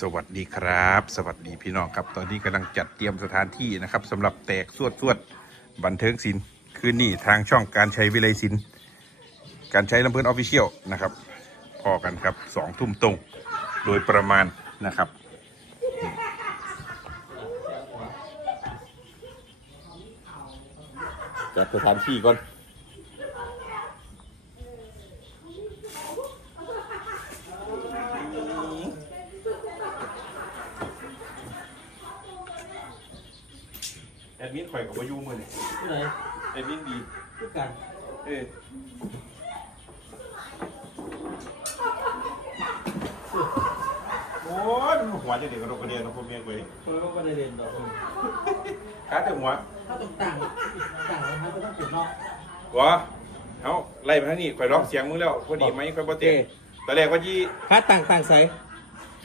สวัสดีครับ สวัสดีพี่น้องครับ ตอนนี้กำลังจัดเตรียมสถานที่นะครับสำหรับแตกสวดสวดบันเทิงศิลป์คืนนี้ทางช่องการใช้วิไลศิลป์การใช้ลำเพลินออฟฟิเชียลนะครับพอกันครับสองทุ่มตรงโดยประมาณนะครับ จัดสถานที่ก่อน ดมินข่อยกับวายูมือนี่ที่ไหนแอดมินดีพูดกันเออโอ้ยมันหัวจะเด็กกระโดดกระเดียนนะพวกเมียกูเองคนก็ไม่ได้เรียนดอกขาแต่หัวถ้าต้องต่างต่างนะครับก็ต้องเปลี่ยนเนาะวะเอาไล่มาทางนี้ข่อยร้องเสียงมึงแล้วพอดีไหมข่อยบ่เตะตอนแรกว่ายี่ค่าต่างต่างใส่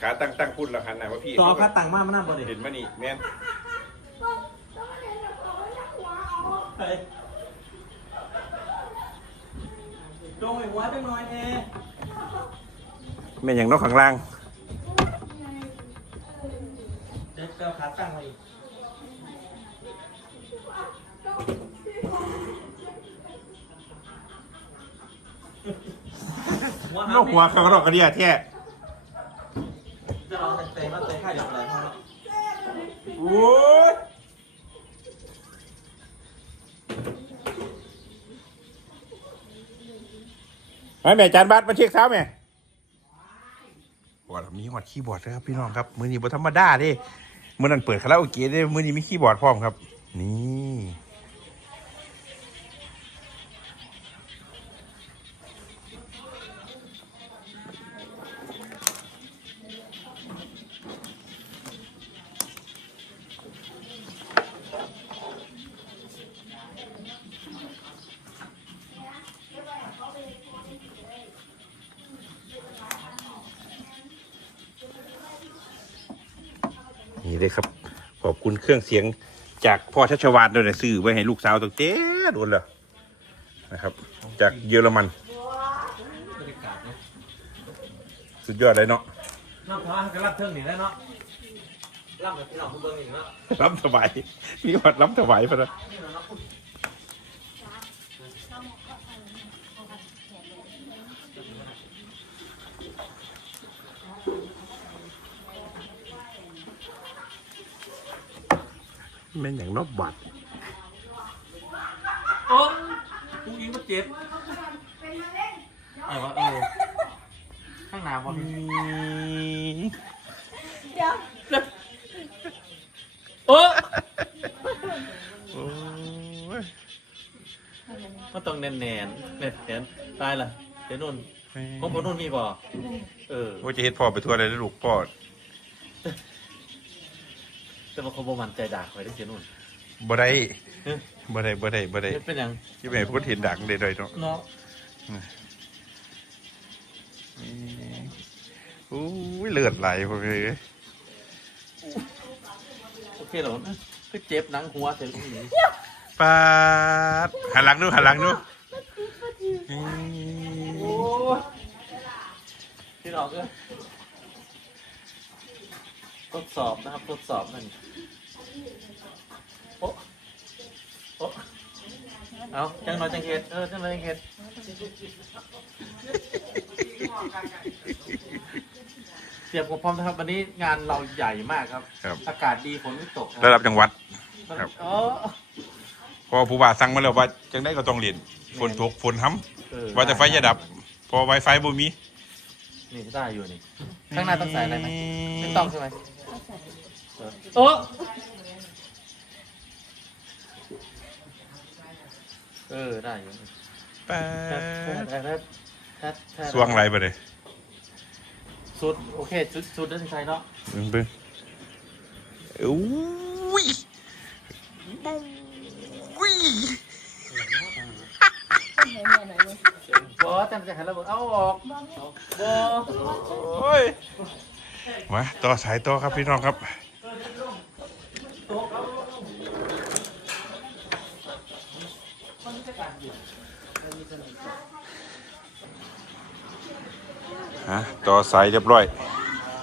ขาตั้งตั้งพูดแล้วหันหน้าว่าพี่ต่อค่าต่างมากมันน่าบ่ได้เห็นมานี่แม่น โดยหัวจังหน่อยแน่แม่นอย่างนอกข้างล่างเดี๋ยวเอาขาตั้งมาอีกนอกหัวข้างนอกกระเดียแท้จะลองแต่งมาแต่งค่าอย่างไรครับโอ้ ไม่แม่จานบัตรมาเช็คเท้าแม่บอร์ดมีหอดคีย์บอร์ดนะครับพี่น้องครับมือนี้บธรรมดาเดิมือนั้นเปิดคาราโอเกะเด้มือนี้มีคีย์บอร์ดพร้อมครับ นี่ นี่เลยครับ ขอบคุณเครื่องเสียงจากพ่อชัชวานด้วยนะซื้อไว้ให้ลูกสาวตั้งเจ๊โดนเลยนะครับ จากเยอรมันบรรยากาศเนาะสุดยอดเลยเนาะน้ำพระก็รับเทิงนี่แล้วเนาะรับแบบพี่น้องผู้เบิ่งอีกเนาะรับถวายมีวัดรับถวายพะนะ นี่เนาะ แม่นอย่างนอกบัตรโอ้กูยิงมาเจ็บเออเออข้างหน้าบ่มีเดี๋ยวโอ้โอ้ยมันต้องแน่นแน่นแน่นแน่นตายละเดี๋ยวนุ่นของผมนุ่นมีบ่เออ ว่าจะเฮ็ดพ่อไปทั่วเลยนะลูกพ่อ แต่ว่าเขาบ่มันใจด่าคอยได้เสียนุ่นบ่ได้เฮ้ยบ่ได้บ่ได้บ่ได้เป็นหยังที่แม่พูดเห็นดังเลยๆเนาะเนาะโอ้ยเลือดไหลพวกนี้โอเคเหรอคือเจ็บหนังหัวเสร็จนี้ปาดหันหลังดูหันหลังดูโอ้ยพี่น้องก็ทดสอบนะครับทดสอบมัน โอ้โอ้เอาจังหน่อยจังเฮ็ดเออจังหน่อยจังเฮ็ดเสียบกับพร้อมนะครับวันนี้งานเราใหญ่มากครับ ครับ อากาศดีฝนไม่ตกระดับจังหวัด ครับ อ๋อพอผู้ว่าสั่งมาแล้วว่าจังได้ก็ต้องเรียนฝนตกฝนห้เออำว่าแต่ไฟจะดับ พอไวไฟบ่มีนี่ได้อยู่นี่ข้างหน้าต้องใส่อะไรไหมไม่ต้องใช่ไหมเออ โอ้เออได้อยู่ปาแท็ดแท็ดดแท็ดแท็ดแท็ดสวงไรไปเลยสุดโอเคสุดสุดได้ใช่เนาะเบิ่งเบิ่งอุ้ยอุ้ยเห็นแม่หน่อยเลยบอสแต่มันจะหันระเบิดเอาออกบอโอ้ย มาต่อสายต่อครับพี่น้องครับฮะต่อสายเรียบร้อย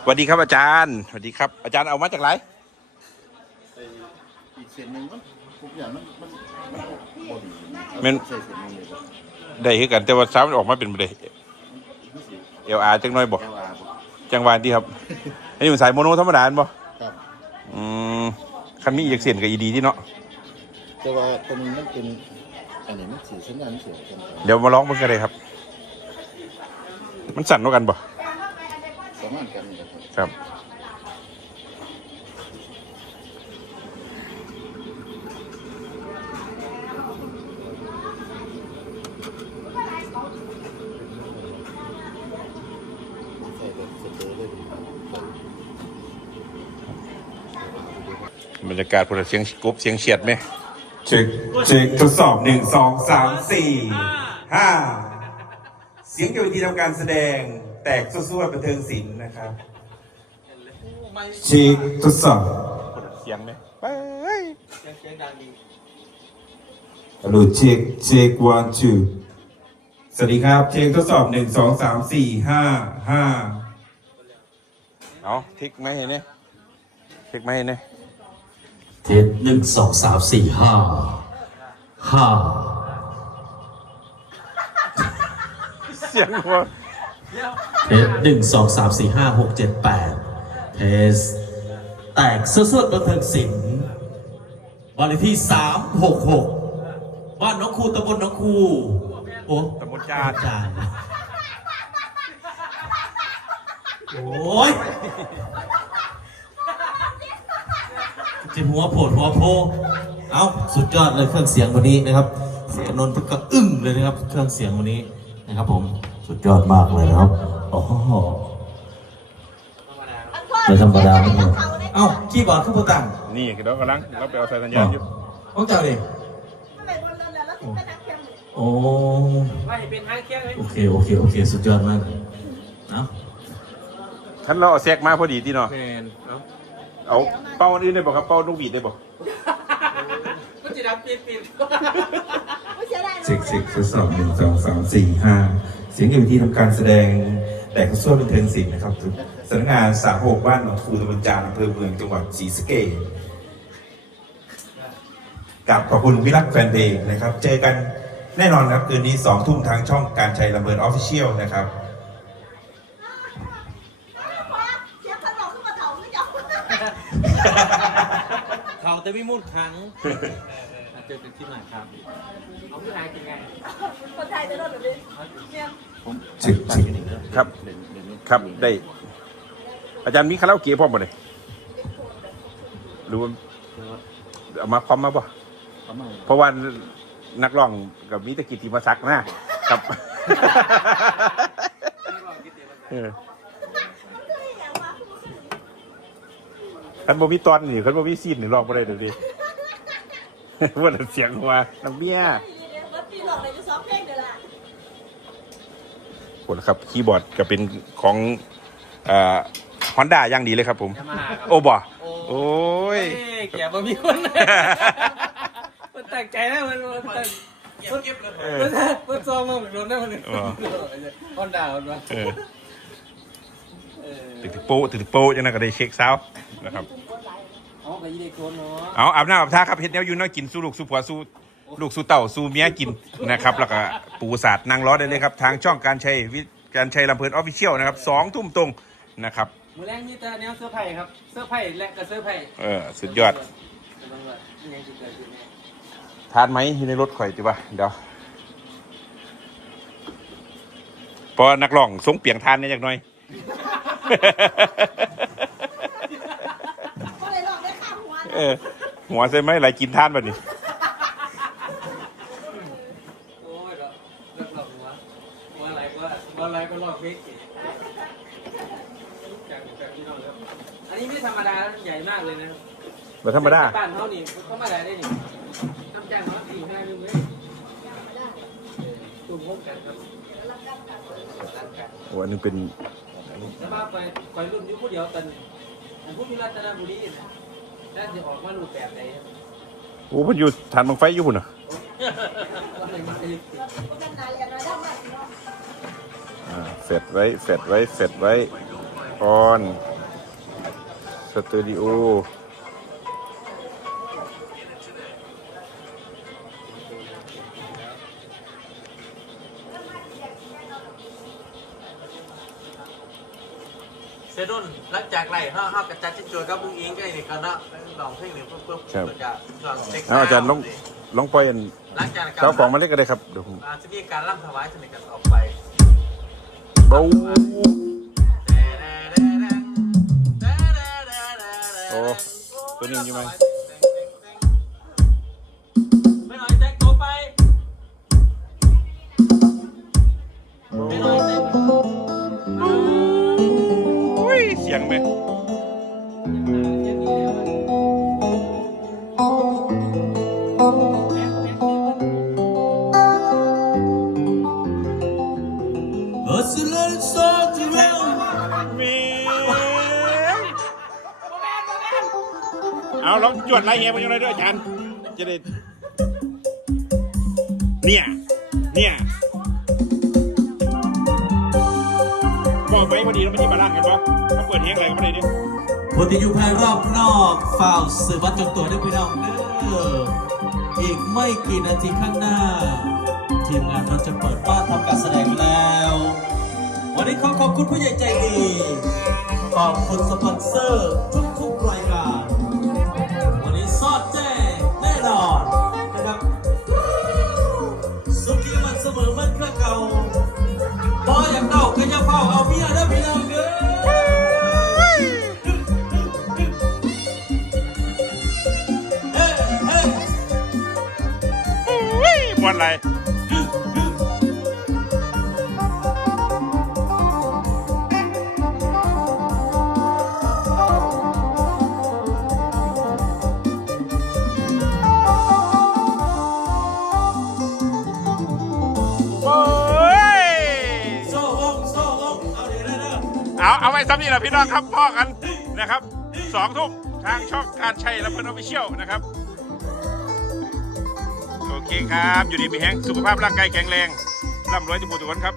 สวัสดีครับอาจารย์สวัสดีครับ อาจารย์เอามาจากไหนไอ้อีกเส้นหนึ่งมันทุกอย่างมันมันมันออกบอดีแม่นใส่เส้นหนึ่งเลยบ่ได้คือกันแต่ว่าซ้ำออกมาเป็นบ่ได้รู้สึกเอลอาร์จังน้อยบ่แอลอาร์บ่ จังหวะที่ครับอันนี้มันสายโมโนธรรมดาแม่นบ่ครับ อืมคันนี้อยากเสียนกับอีดีที่เนาะแต่ว่าตัวนี้มันเป็นอันนี้มันสีสัญญาณเสียกันเดี๋ยวมาร้องเพิ่นกันเลยครับ มันสั่นกว่ากันบ่ประมาณกันนี่แหละครับครับ ใส่แบบสเตอร์เลย บ รรยากาศพลเสียงกบเสียงเฉียดไหมเช็คเช็คทดสอบหนึ่งสองสามสี่ห้าเสียงจากวิธีทำการแสดงแตกสู้ๆบันเทิงศิลป์นะครับเช็คทดสอบพลเสียงไหมไปฮัลโหลเช็คเช็ค one two สวัสดีครับเช็คทดสอบหนึ่งสองสามสี่ห้าห้าเอาทิกไหมเห็นเนี่ยทิกไหมเห็นเนี่ย เทสหนึ่งสองสามสี่ห้าห้าเสียงหัวเทสหนึ่งสองสามสี่ห้าหกเจ็ดแปดเทสแตกสวดๆบันเทิงศิลป์บ้านเลขที่สามหกหกบ้านน้องครูตำบลน้องครูโอ้ตำบลจานจานโอ้ย เจิหัวโผดหัวโพ เอาสุดยอดเลยเครื่องเสียงวันนี้นะครับเสียงนนท์ก็อึ้งเลยนะครับ เครื่องเสียงวันนี้นะครับ ผมสุดยอดมากเลยนะครับโอ้โหไม่ธรรมดาไม่ธรรมดาเอ้าคีย์บอร์ดขึ้นมาตั้งนี่เดี๋ยวกำลังเราไปเอาสายสัญญาณอยู่ต้องเจ้าดิทำไมบนเรือแล้วถึงจะนักเที่ยวเลยโอ้ไม่เป็นทางเที่ยงเลยโอเคโอเคโอเค สุดยอดมากเอ้าท่านเราเอาแซกมาพอดีที่เนาะแมน เนาะเอาเป้าอันอื่นได้บ่ครับเป้านกหวีดได้บ่ก็จะรับปิดปิดไม่เสียดายเช็คเช็คทดสอบหนึ่งสองสามสี่ห้าเสียงจากวิธีทำการแสดงแตกสู้บันเทิงศิลป์นะครับสำนักงานสามหกบ้านหนองคูตำบลจานอำเภอเมืองจังหวัดศรีสะเกษกับขอบคุณวิรักแฟนเพลงนะครับ เจอกันแน่นอนครับคืนนี้สองทุ่มทางช่องการชัยลำเบิร์นออฟฟิเชียลนะครับ เสียขนมขึ้นมาเถาไม่ยอม เขา แต่ไม่มุ่นครั้งเจอกันที่ไหนครับ เอาที่ไหนกินไงคนไทยจะโดนแบบนี้เนี่ยผมจึกจึกครับเล่นเล่นครับได้ อาจารย์มีคาราโอเกะพร้อมบ่เลยหรือว่าเอามาพร้อมมาบ่ประมาณเพราะว่านักร้องกับมิตรกิจติมาศักดิ์นะครับ เออ คันบ่มีตอนนี่คันบ่มีซีนนี่ร้องบ่ได้เดี๋ยวนี้ว่าแต่เสียงว่าน้ำเมียวัดปีหลอกเลยจะซ้อมเพลงเดี๋ยวละโหนะครับคีย์บอร์ดก็เป็นของเอ่อฮอนด้าอย่างดีเลยครับผมจะมาหาครับโอ้บ่โอ้โอ้ยเอ้ยแกบ่มีคนมันตั้งใจนะมันมันตั้งมันเก็บเลยเออมันมันซ้อมมาเหมือนโดนได้มันเออคอนดาวน์มาเออเออ ตึกตึกโป๊ะตึกตึกโป๊ะจังนั้นก็ได้เช็คซาวด์นะครับเอาไปยี่เด็กโคนเนาะเอาอาบน้ำอาบท่าครับเฮ็ดแนวอยู่เนาะกินสู้ลูกสู้ผัวสู้ลูกสู้เต่าสู้เมียกินนะครับแล้วก็ปูสาดนางล้อได้เลยครับทางช่องการใช้วิการใช้ลำเพลินออฟฟิเชียลนะครับสองทุ่มตรงนะครับ มือแรกนี่แต่แนวเสื้อร์ไผ่ครับ เสื้อร์ไผ่และกับเสื้อร์ไผ่เออสุดยอดยังจะเกิดขึ้นไหมทานไหมอยู่ในรถข่อยจิวะเดี๋ยวพอนักร้องสงเปียงทานเนี่ยจักหน่อย ก็เลยหลอกได้ข้ามหัวเออ หัวใช่ไหมไหลกินทานแบบนี้ โอ้ยเราเลิกหลอกหัวหัวอะไรก็หัวอะไรก็หลอกเพชรจากจากที่เราเลิกอันนี้ไม่ธรรมดานะใหญ่มากเลยนะครับแบบธรรมดา บ้านเขานี่เขามาได้ได้นี่ทำจ้างเขาสี่ห้าหนึ่งเลยตุ่มพบกันครับรักกันโอ้อันนึงเป็น แล้วมาไปคอยรุ่นอยุคผู้เดียวกันผมพูดที่รัตนบุรีนะน่าจะออกมารูปแบบไหนครับโอ้เพันอยู่ฐานบังไฟอยู่พุ่นน่ะก็เลยมาติดก็เป็นนายอย่างไรได้ไหมอ่าเสร็จไว้เสร็จไว้เสร็จไว้ออนเสตูดิโอ เซนุ่นหลังจากไรห้าห้ากระจัดจิ้งจวยกับลุงอิงก็ไอ้นี่กันเนาะลองเพลงนี้ปุ๊บปุ๊บก็จะลองเช็คเอาอาจารย์ลองลองปล่อยอันหลังจากเจ้าของมาเล่นก็ได้ครับเดี๋ยวผมอาจจะมีการร่ำถวายสนิทกันออกไปเบาโอ้ตัวนี้อยู่ไหมไม่ เออสุดเลยโซจิเรลมีเอาลองจวดไรเฮียมันยังไงด้วยอาจารย์จะได้เนี่ย เนี่ยบอกไหมพอดีเราไม่ได้มาล่างกันปะมาเปิดเฮงอะไรก็ไม่ได้ดิคนที่อยู่ภายรอบนอกฝ่าวสื่อวัดจงตัวด้วยพี่น้องเด้ออีกไม่กี่นาทีข้างหน้า ทีมงานเราจะเปิดบ้านทำการแสดงแล้ว วันนี้ขอขอบคุณผู้ใหญ่ใจดี ขอบคุณสปอนเซอร์ทุก ซ้ำนี่แหละพี่น้องครับพ่อกันนะครับสองทุ่มทางช่องการชัยและเพื่อนออฟฟิเชียลนะครับ โอเคครับ อยู่ดีมีแห้งสุขภาพร่างกายแข็งแรงร่ำรวยทุกคนทุกคนครับ